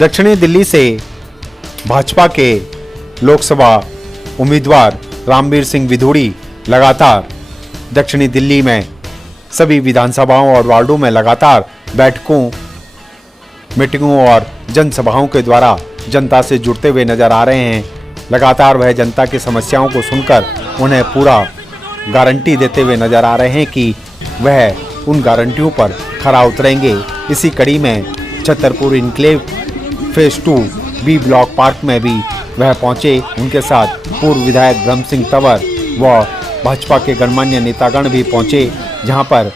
दक्षिणी दिल्ली से भाजपा के लोकसभा उम्मीदवार रामवीर सिंह विधूड़ी लगातार दक्षिणी दिल्ली में सभी विधानसभाओं और वार्डों में लगातार बैठकों, मीटिंगों और जनसभाओं के द्वारा जनता से जुड़ते हुए नजर आ रहे हैं। लगातार वह जनता की समस्याओं को सुनकर उन्हें पूरा गारंटी देते हुए नजर आ रहे हैं कि वह उन गारंटियों पर खरा उतरेंगे। इसी कड़ी में Chhatarpur enclave phase 2 B block park में भी वह पहुंचे। उनके साथ पूर्व विधायक ब्रह्म सिंह तंवर व भाजपा के गणमान्य नेतागण भी पहुंचे, जहां पर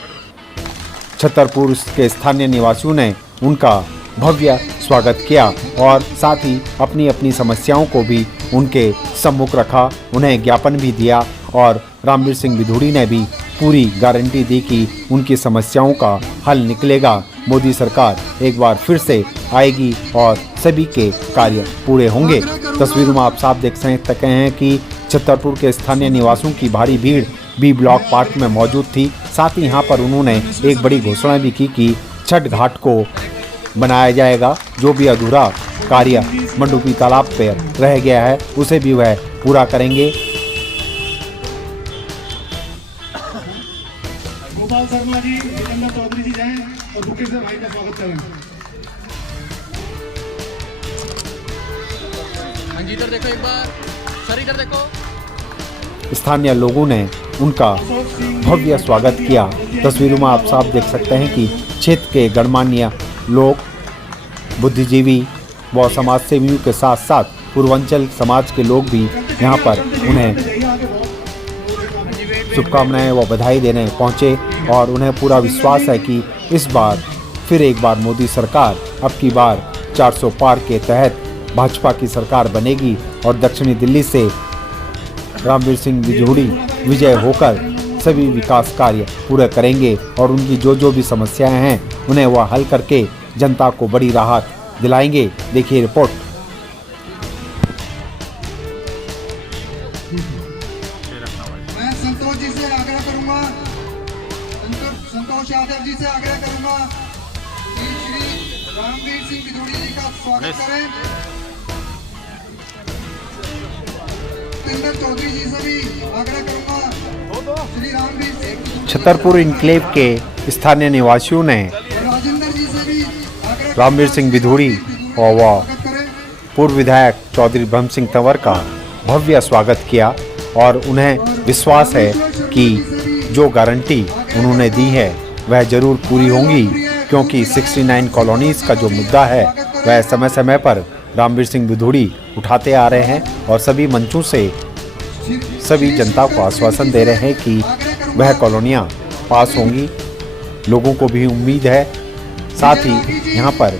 छतरपुर के स्थानीय निवासियों ने उनका भव्य स्वागत किया और साथ ही अपनी अपनी समस्याओं को भी उनके सम्मुख रखा, उन्हें ज्ञापन भी दिया और रामवीर सिंह विधूड़ी ने भी पूरी गारंटी दी कि उनकी समस्याओं का हल निकलेगा। मोदी सरकार एक बार फिर से आएगी और सभी के कार्य पूरे होंगे। तस्वीरों में आप साफ देख सकते हैं कि छतरपुर के स्थानीय निवासियों की भारी भीड़ बी ब्लॉक पार्क में मौजूद थी। साथ ही यहाँ पर उन्होंने एक बड़ी घोषणा भी की कि छठ घाट को बनाया जाएगा। जो भी अधूरा कार्य मंडूपी तालाब पर रह गया है उसे भी वह पूरा करेंगे। गोपाल शर्मा जी, जितेंद्र चौधरी जी जाएं और बुके से भाई का स्वागत करें। हाँ जी, इधर देखो एक बार, सर इधर देखो। स्थानीय लोगों ने उनका भव्य स्वागत किया। तस्वीरों में आप साफ देख सकते हैं कि क्षेत्र के गणमान्य लोग, बुद्धिजीवी व समाज सेवियों के साथ साथ पूर्वांचल समाज के लोग भी यहाँ पर उन्हें शुभकामनाएं व बधाई देने पहुँचे और उन्हें पूरा विश्वास है कि इस बार फिर एक बार मोदी सरकार अब की बार 400 पार के तहत भाजपा की सरकार बनेगी और दक्षिणी दिल्ली से रामवीर सिंह विधूड़ी विजय होकर सभी विकास कार्य पूरे करेंगे और उनकी जो भी समस्याएं हैं उन्हें वह हल करके जनता को बड़ी राहत दिलाएंगे। देखिए रिपोर्ट। मैं संतोष जी से आग्रह करूंगा, संतोष यादव जी से आग्रह करूंगा कि श्री रामवीर सिंह विधूड़ी जी का स्वागत करें। जितेंद्र चौधरी जी से भी आग्रह करूंगा श्री रामवीर सिंह। छतरपुर इनक्लेव के स्थानीय निवासियों ने राजेंद्र जी से भी आग्रह रामवीर सिंह विधूड़ी और वह पूर्व विधायक चौधरी ब्रह्म सिंह तंवर का भव्य स्वागत किया और उन्हें विश्वास है कि जो गारंटी उन्होंने दी है वह जरूर पूरी होंगी, क्योंकि 69 कॉलोनीज़ का जो मुद्दा है वह समय समय पर रामवीर सिंह विधूड़ी उठाते आ रहे हैं और सभी मंचों से सभी जनता को आश्वासन दे रहे हैं कि वह कॉलोनियाँ पास होंगी। लोगों को भी उम्मीद है। साथ ही यहाँ पर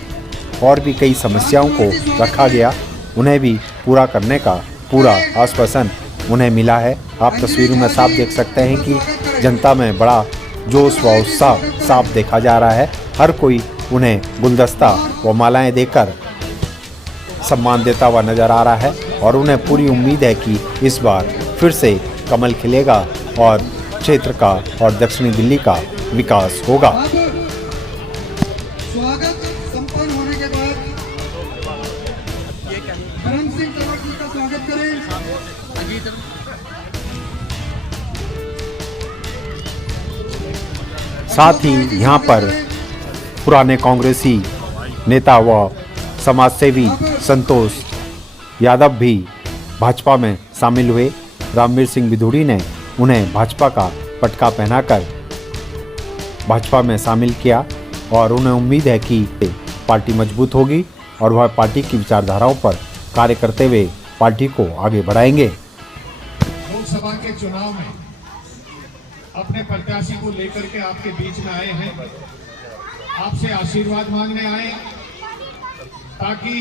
और भी कई समस्याओं को रखा गया, उन्हें भी पूरा करने का पूरा आश्वासन उन्हें मिला है। आप तस्वीरों में साफ देख सकते हैं कि जनता में बड़ा जोश व उत्साह साफ देखा जा रहा है। हर कोई उन्हें गुलदस्ता व मालाएं देकर सम्मान देता हुआ नजर आ रहा है और उन्हें पूरी उम्मीद है कि इस बार फिर से कमल खिलेगा और क्षेत्र का और दक्षिणी दिल्ली का विकास होगा। स्वागत संपन्न होने के बाद ब्रह्म सिंह तंवर जी का स्वागत करें। हाँ जी, इधर साथ ही यहाँ पर पुराने कांग्रेसी नेता व समाजसेवी संतोष यादव भी भाजपा में शामिल हुए। रामवीर सिंह विधूड़ी ने उन्हें भाजपा का पटका पहनाकर भाजपा में शामिल किया और उन्हें उम्मीद है कि पार्टी मजबूत होगी और वह पार्टी की विचारधाराओं पर कार्य करते हुए पार्टी को आगे बढ़ाएंगे। लोकसभा के चुनाव में अपने प्रत्याशी को लेकर के आपके बीच में आए हैं, आपसे आशीर्वाद मांगने आए ताकि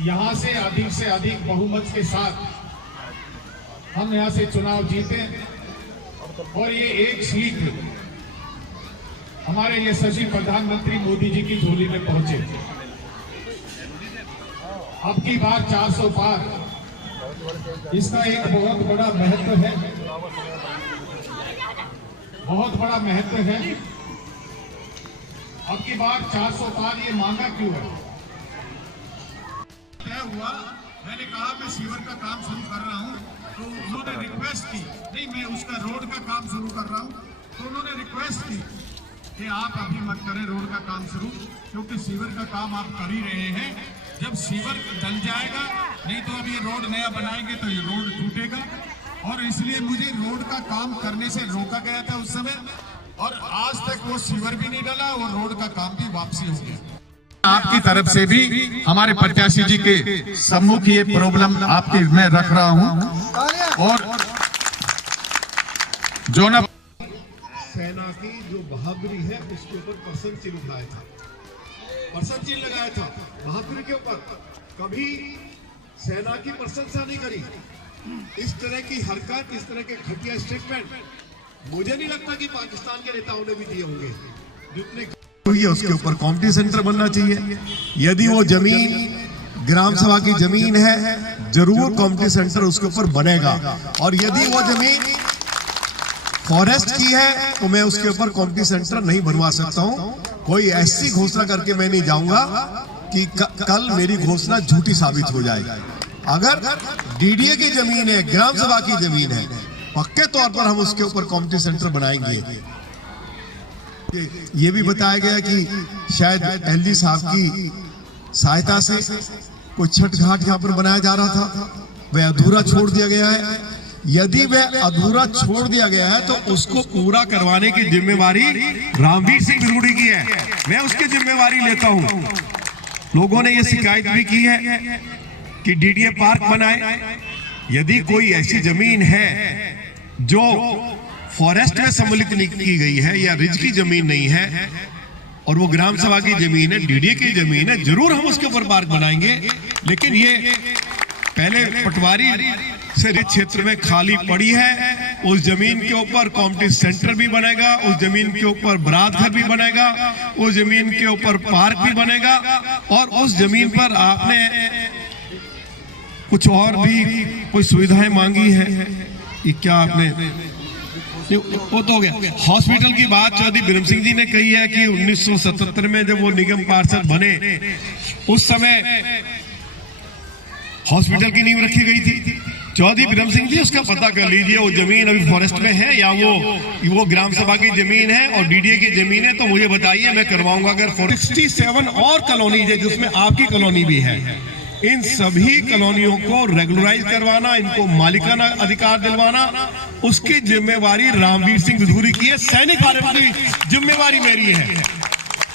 यहां से अधिक बहुमत के साथ हम यहां से चुनाव जीतें और ये एक सीट हमारे यशस्वी प्रधानमंत्री मोदी जी की झोली में पहुंचे। अब की बार 400 पार, इसका एक बहुत बड़ा महत्व है, बहुत बड़ा महत्व है। अब की बार 400 पार ये मांगा क्यों है? तय हुआ, मैंने कहा मैं सीवर का काम शुरू कर रहा हूँ, तो उन्होंने रिक्वेस्ट की, नहीं मैं उसका रोड का काम शुरू कर रहा हूँ, तो उन्होंने रिक्वेस्ट की कि आप अभी मत करें रोड का काम शुरू, क्योंकि सीवर का काम आप कर ही रहे हैं। जब सीवर डल जाएगा, नहीं तो अब ये रोड नया बनाएंगे तो ये रोड टूटेगा, और इसलिए मुझे रोड का काम करने से रोका गया था उस समय, और आज तक वो सीवर भी नहीं डला और रोड का काम भी वापसी हो गया। आपकी तरफ से भी हमारे प्रत्याशी जी के सम्मुख ये प्रॉब्लम आपके मैं रख रहा हूं, और जो ना सेना की जो बहादुरी है उसके ऊपर पर्सन चिन्ह उठाया था, पर्सन चिन्ह लगाया था बहादुरी के ऊपर। कभी सेना की प्रशंसा नहीं करी। इस तरह की हरकत, इस तरह के घटिया स्टेटमेंट मुझे नहीं लगता कि पाकिस्तान के नेताओं ने भी दिए होंगे। जितने उसके ऊपर कॉम्पिटी सेंटर बनना चाहिए। यदि वो जमीन ग्राम सभा की जमीन है, जरूर कॉम्पिटी सेंटर उसके ऊपर बनेगा, और यदि वो जमीन फॉरेस्ट की है तो मैं उसके ऊपर कॉम्पिटी सेंटर नहीं बनवा सकता हूं। कोई ऐसी घोषणा करके मैं नहीं जाऊंगा कि कल मेरी घोषणा झूठी साबित हो जाए। अगर डीडीए की जमीन है, ग्राम सभा की जमीन है, पक्के तौर पर हम उसके ऊपर कॉम्पिटी सेंटर बनाएंगे। ये भी बताया गया कि शायद एलजी साहब की सहायता से कोई छठ घाट यहाँ पर बनाया जा रहा था, वह अधूरा छोड़ दिया गया है। यदि वह अधूरा छोड़ दिया गया है तो उसको पूरा करवाने की जिम्मेवारी रामवीर सिंह विधूड़ी की है, मैं उसकी जिम्मेवारी लेता हूं। लोगों ने यह शिकायत भी की है कि डीडीए पार्क बनाए। यदि कोई ऐसी जमीन है जो फॉरेस्ट में सम्मिलित नहीं की गई है या रिज की जमीन नहीं है और वो ग्राम सभा की जमीन है, डीडीए की जमीन है, जरूर हम उसके ऊपर पार्क बनाएंगे। लेकिन ये पहले पटवारी से क्षेत्र में खाली पड़ी है, उस जमीन के ऊपर कॉम्पिटी सेंटर भी बनेगा, उस जमीन के ऊपर बारात घर भी बनेगा, उस जमीन के ऊपर पार्क भी बनेगा, और उस जमीन पर आपने कुछ और भी कोई सुविधाएं मांगी है। ये क्या आपने, वो तो हो गया। हॉस्पिटल की बात चौधरी ब्रह्म सिंह जी ने कही है कि 1977 में जब वो निगम पार्षद बने उस समय हॉस्पिटल की नींव रखी गई थी। चौधरी ब्रह्म सिंह जी उसका पता कर लीजिए, वो जमीन अभी फॉरेस्ट में है या वो ग्राम सभा की जमीन है और डीडीए की जमीन है, तो मुझे बताइए, मैं करवाऊंगा। अगर 67 और कॉलोनीज है जिसमें आपकी कॉलोनी भी है, इन सभी कॉलोनियों को रेगुलराइज करवाना, इनको मालिकाना अधिकार दिलवाना, उसकी जिम्मेवारी रामवीर सिंह विधूड़ी की है। सैनिक कार्यक्रम की जिम्मेवारी मेरी है।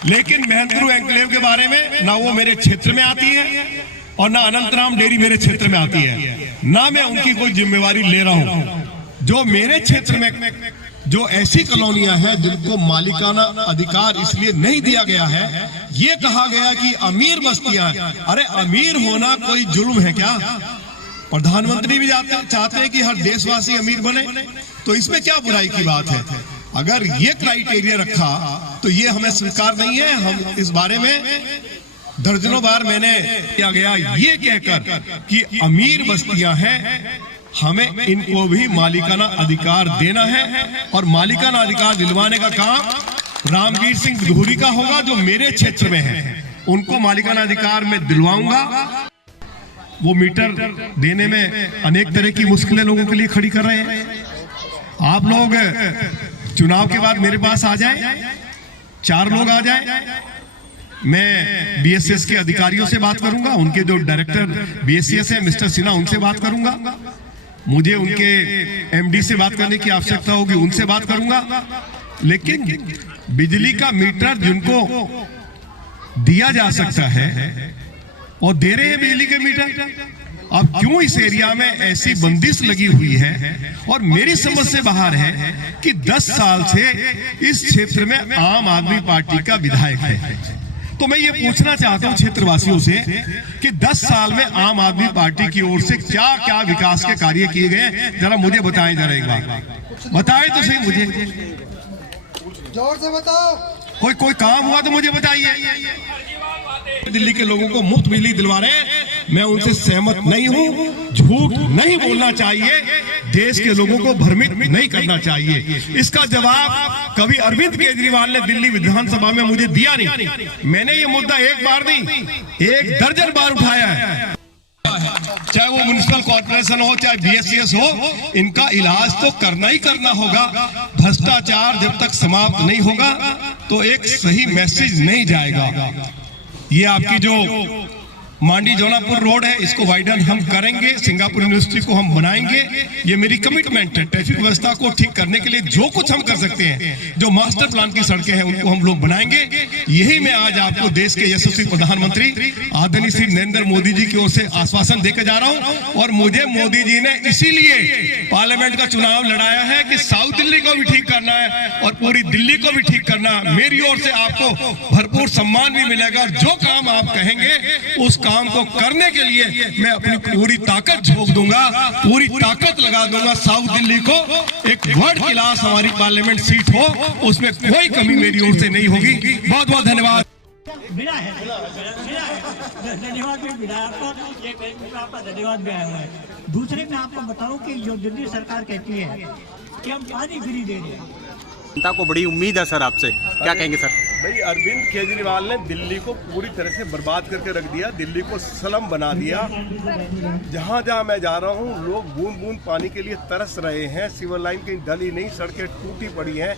लेकिन महंतरू एन्क्लेव के बारे में ना वो मेरे क्षेत्र में आती है और ना अनंतराम डेयरी मेरे क्षेत्र में आती है, ना मैं उनकी कोई जिम्मेवारी ले रहा हूं। जो मेरे क्षेत्र में जो ऐसी कॉलोनियां हैं जिनको मालिकाना अधिकार इसलिए नहीं दिया गया है, ये कहा गया कि अमीर बस्तियां हैं। अरे अमीर होना कोई जुल्म है क्या? प्रधानमंत्री भी चाहते हैं कि हर देशवासी अमीर बने, तो इसमें क्या बुराई की बात है? अगर ये क्राइटेरिया रखा तो ये हमें स्वीकार नहीं है। हम इस बारे में दर्जनों बार मैंने किया गया ये कहकर कि अमीर बस्तियां हैं, हमें इनको भी मालिकाना अधिकार देना है, और मालिकाना अधिकार दिलवाने का काम रामवीर सिंह विधूड़ी का होगा जो मेरे क्षेत्र में है। उनको मालिकाना अधिकार में दिलवाऊंगा। वो मीटर देने में अनेक तरह की मुश्किलें लोगों के लिए खड़ी कर रहे हैं। आप लोग चुनाव के बाद मेरे पास आ जाएं, 4 लोग आ जाएं, मैं बीएसएस के अधिकारियों से बात करूंगा, उनके जो डायरेक्टर बीएसएस है मिस्टर सिन्हा, उनसे बात करूंगा। मुझे उनके एमडी से बात करने की आवश्यकता होगी, उनसे बात करूंगा। लेकिन बिजली का मीटर जिनको दिया जा सकता है और दे रहे हैं बिजली के मीटर, अब क्यों इस एरिया में ऐसी बंदिश लगी हुई है? और मेरी समझ से बाहर है कि 10 साल से इस क्षेत्र में आम आदमी पार्टी का विधायक है। तो मैं ये पूछना चाहता हूं क्षेत्रवासियों से कि 10 साल में आम आदमी पार्टी की ओर से क्या क्या विकास के कार्य किए गए, जरा मुझे बताएं, जरा एक बार बताएं तो सही मुझे, जोर से बताओ। कोई काम हुआ तो मुझे बताइए। दिल्ली के लोगों को मुफ्त बिजली दिलवा रहे हैं, मैं उनसे सहमत नहीं हूं। झूठ नहीं बोलना चाहिए, देश के लोगों को भ्रमित नहीं करना चाहिए। इसका जवाब कभी अरविंद केजरीवाल ने दिल्ली विधानसभा में मुझे दिया नहीं। मैंने ये मुद्दा एक बार नहीं, 1 दर्जन बार उठाया है। चाहे वो म्युनिसिपल कॉर्पोरेशन हो, चाहे BSCS हो, इनका इलाज तो करना ही करना होगा। भ्रष्टाचार जब तक समाप्त नहीं होगा तो एक सही मैसेज नहीं जाएगा। ये आपकी जो मांडी जौनापुर रोड है, इसको वाइडन हम करेंगे, सिंगापुर यूनिवर्सिटी को हम बनाएंगे। ये मेरी कमिटमेंट है। ट्रैफिक व्यवस्था को ठीक करने के लिए जो कुछ हम कर सकते हैं, जो मास्टर प्लान की सड़कें हैं उनको हम लोग बनाएंगे। यही मैं आज आपको देश के यशस्वी प्रधानमंत्री आदरणीय श्री नरेंद्र मोदी जी की ओर से आश्वासन देकर जा रहा हूं। और मुझे मोदी जी ने इसीलिए पार्लियामेंट का चुनाव लड़ाया है कि साउथ दिल्ली को भी ठीक करना है और पूरी दिल्ली को भी ठीक करना है। मेरी ओर से आपको भरपूर सम्मान भी मिलेगा और जो काम आप कहेंगे उस काम को करने के लिए मैं अपनी पूरी ताकत झोंक दूंगा, पूरी ताकत लगा दूंगा। साउथ दिल्ली को एक वर्ल्ड क्लास हमारी पार्लियामेंट सीट हो, उसमें कोई कमी मेरी ओर से नहीं होगी। बहुत बहुत धन्यवाद। धन्यवाद आपका धन्यवाद भी आया हुआ है। दूसरे मैं आपको बताऊं कि जो दिल्ली सरकार कहती है कि हम पानी फ्री दे रहे हैं, जनता को बड़ी उम्मीद है सर आपसे, क्या कहेंगे सर? भाई अरविंद केजरीवाल ने दिल्ली को पूरी तरह से बर्बाद करके रख दिया, दिल्ली को स्लम बना दिया। जहाँ जहाँ मैं जा रहा हूँ लोग बूंद बूंद पानी के लिए तरस रहे हैं। सिविल लाइन कहीं डली नहीं, सड़कें टूटी पड़ी हैं,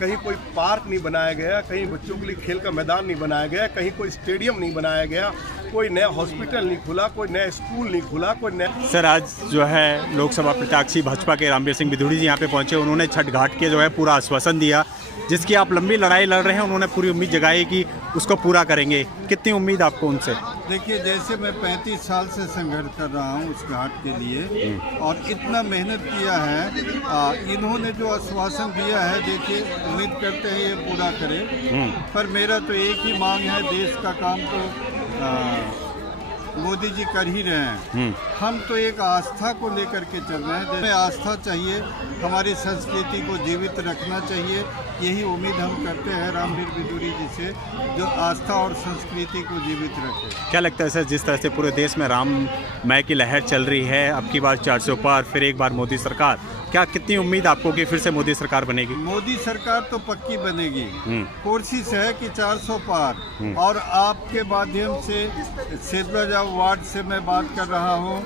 कहीं कोई पार्क नहीं बनाया गया, कहीं बच्चों के लिए खेल का मैदान नहीं बनाया गया, कहीं कोई स्टेडियम नहीं बनाया गया, कोई नया हॉस्पिटल नहीं खुला, कोई नया स्कूल नहीं खुला, कोई नया। सर आज जो है लोकसभा प्रत्याशी भाजपा के रामवीर सिंह विधूड़ी जी यहाँ पे पहुँचे, उन्होंने छठ घाट के जो है पूरा आश्वासन दिया, जिसकी आप लंबी लड़ाई लड़ रहे हैं। उन्होंने पूरी उम्मीद जगाई कि उसको पूरा करेंगे। कितनी उम्मीद आपको उनसे? देखिए, जैसे मैं 35 साल से संघर्ष कर रहा हूँ उस घाट के लिए और इतना मेहनत किया है, इन्होंने जो आश्वासन दिया है, देखिए उम्मीद करते हैं ये पूरा करें। पर मेरा तो एक ही मांग है, देश का काम तो मोदी जी कर ही रहे हैं, हम तो एक आस्था को लेकर के चल रहे हैं। हमें आस्था चाहिए, हमारी संस्कृति को जीवित रखना चाहिए। यही उम्मीद हम करते हैं रामवीर विधूड़ी जी से, जो आस्था और संस्कृति को जीवित रखे। क्या लगता है सर, जिस तरह से पूरे देश में राममय की लहर चल रही है, अब की बार 400 पार, फिर एक बार मोदी सरकार, क्या कितनी उम्मीद आपको कि फिर से मोदी सरकार बनेगी? मोदी सरकार तो पक्की बनेगी। कोशिश है कि 400 पार। और आपके माध्यम से सेदलाजा वार्ड से मैं बात कर रहा हूं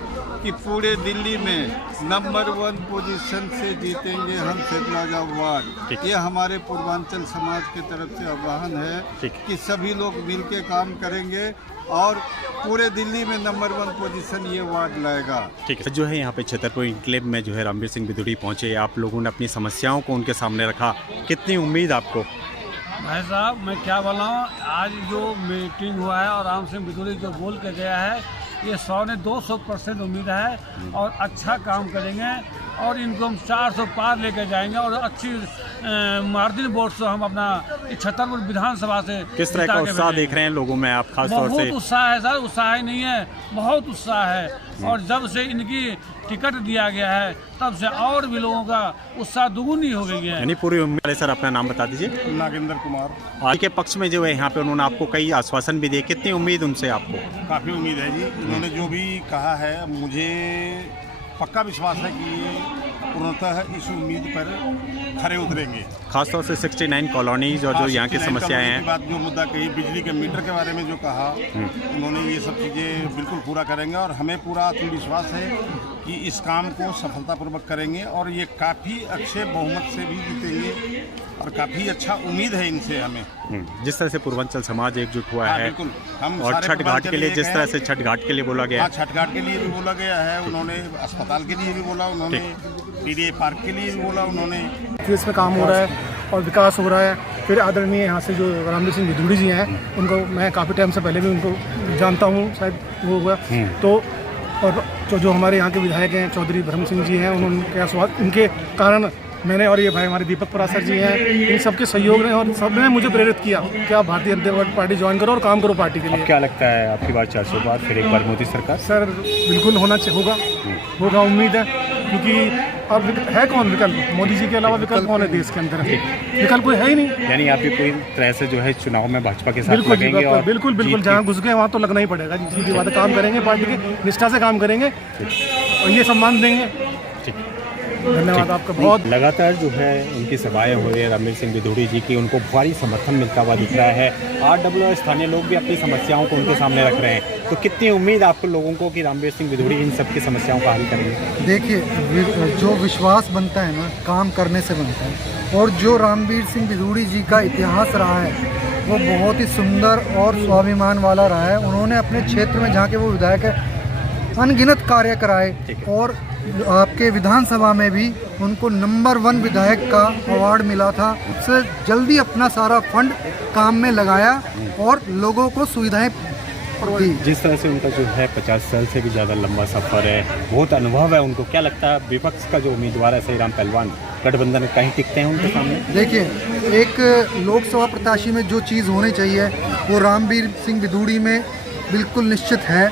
कि पूरे दिल्ली में नंबर 1 पोजीशन से जीतेंगे हम सेदलाजा वार्ड। ये हमारे पूर्वांचल समाज की तरफ से आह्वान है कि सभी लोग मिलकर काम करेंगे और पूरे दिल्ली में नंबर 1 पोजीशन ये वार्ड लाएगा। ठीक है। जो है यहाँ पे छतरपुर इनक्लेव में जो है रामवीर सिंह विधूड़ी पहुँचे, आप लोगों ने अपनी समस्याओं को उनके सामने रखा, कितनी उम्मीद आपको? भाई साहब मैं क्या बोलाऊँ, आज जो मीटिंग हुआ है और राम सिंह विधूड़ी जो बोल के गया है, ये 100 ने 200% उम्मीद है और अच्छा काम करेंगे और इनको हम 400 पार लेकर जाएंगे और अच्छी मार्जिन वोट से हम अपना छतरपुर विधानसभा से। किस तरह का उत्साह देख रहे हैं लोगों में आप खास तौर से? बहुत उत्साह है सर, उत्साह ही नहीं है, बहुत उत्साह है। और जब से इनकी टिकट दिया गया है तब से और भी लोगों का उत्साह दुगुनी हो गई है। यानी पूरी उम्मीद है। सर अपना नाम बता दीजिए। नागेंद्र कुमार। आज के पक्ष में जो है यहाँ पे उन्होंने आपको कई आश्वासन भी दिए, कितनी उम्मीद उनसे आपको? काफ़ी उम्मीद है जी, उन्होंने जो भी कहा है मुझे पक्का विश्वास है कि पूर्णतः इस उम्मीद पर खरे उतरेंगे। खासतौर से 69 कॉलोनीज और जो यहाँ की समस्याएं हैं, बात जो मुद्दा कही, बिजली के मीटर के बारे में जो कहा, उन्होंने ये सब चीज़ें बिल्कुल पूरा करेंगे और हमें पूरा आत्मविश्वास है कि इस काम को सफलतापूर्वक करेंगे और ये काफ़ी अच्छे बहुमत से भी जीतेंगे और काफ़ी अच्छा उम्मीद है इनसे हमें। जिस तरह से पूर्वांचल समाज एकजुट हुआ है, बिल्कुल। हम और छठ घाट के लिए, जिस तरह से छठ घाट के लिए बोला गया, छठ घाट के लिए भी बोला गया है, उन्होंने अस्पताल के लिए भी बोला, उन्होंने PDA पार्क के लिए भी बोला, उन्होंने इसमें काम हो रहा है और विकास हो रहा है। फिर आदरणीय यहाँ से जो रामवीर सिंह विधूड़ी जी हैं, उनको मैं काफ़ी टाइम से पहले भी उनको जानता हूँ, शायद वो हुआ तो। और जो हमारे यहाँ के विधायक हैं चौधरी ब्रह्म सिंह जी हैं, उनके कारण मैंने, और ये भाई हमारे दीपक परासर जी हैं, इन सबके सहयोग ने और सब ने मुझे प्रेरित किया कि आप भारतीय जनता पार्टी ज्वाइन करो और काम करो पार्टी के लिए। क्या लगता है आपकी बार 400 बार, फिर एक बार मोदी सरकार? सर बिल्कुल होगा, उम्मीद है, क्योंकि अब है कौन विकल्प? मोदी जी के अलावा विकल्प कौन है देश के अंदर? विकल्प कोई है ही नहीं। यानी आप भी कोई तरह से जो है चुनाव में भाजपा के साथ बिल्कुल लगेंगे और बिल्कुल जहाँ घुस गए वहाँ तो लगना ही पड़ेगा। सीधी बात है, काम करेंगे, पार्टी की निष्ठा से काम करेंगे और ये सम्मान देंगे। ठीक। धन्यवाद आपका बहुत। लगातार जो है उनकी सभाएं हो रही है रणबीर सिंह विधूड़ी जी की, उनको भारी समर्थन मिलता हुआ दिख रहा है। RWR स्थानीय लोग भी अपनी समस्याओं को उनके सामने रख रहे हैं, तो कितनी उम्मीद आपको लोगों को कि रणबीर सिंह विधूड़ी इन सब की समस्याओं का हल करेंगे? देखिए, जो विश्वास बनता है ना, काम करने से बनता है, और जो रणबीर सिंह विधूड़ी जी का इतिहास रहा है वो बहुत ही सुंदर और स्वाभिमान वाला रहा है। उन्होंने अपने क्षेत्र में जहाँ के वो विधायक है अनगिनत कार्य कराए, और आपके विधानसभा में भी उनको नंबर 1 विधायक का अवार्ड मिला था। उससे जल्दी अपना सारा फंड काम में लगाया और लोगों को सुविधाएं दी। जिस तरह से उनका जो है 50 साल से भी ज़्यादा लंबा सफ़र है, बहुत अनुभव है उनको, क्या लगता है विपक्ष का जो उम्मीदवार है श्रीराम पहलवान, गठबंधन कहीं टिकते हैं उनके सामने? देखिए, एक लोकसभा प्रत्याशी में जो चीज़ होनी चाहिए वो रणबीर सिंह विधूड़ी में बिल्कुल निश्चित है।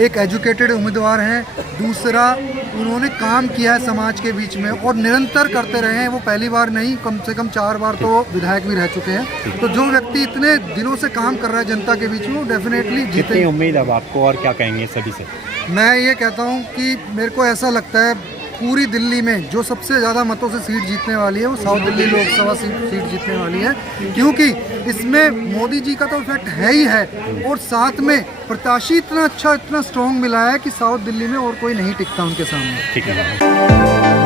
एक एजुकेटेड उम्मीदवार हैं, दूसरा उन्होंने काम किया है समाज के बीच में और निरंतर करते रहे हैं। वो पहली बार नहीं, कम से कम 4 बार तो विधायक भी रह चुके हैं। तो जो व्यक्ति इतने दिनों से काम कर रहा है जनता के बीच में, वो डेफिनेटली जीते। कितनी उम्मीद अब आपको, और क्या कहेंगे सभी से? मैं ये कहता हूँ कि मेरे को ऐसा लगता है पूरी दिल्ली में जो सबसे ज़्यादा मतों से सीट जीतने वाली है वो साउथ दिल्ली लोकसभा सीट जीतने वाली है, क्योंकि इसमें मोदी जी का तो इफेक्ट है ही है, और साथ में प्रत्याशी इतना अच्छा, इतना स्ट्रॉन्ग मिला है कि साउथ दिल्ली में और कोई नहीं टिकता उनके सामने। ठीक है।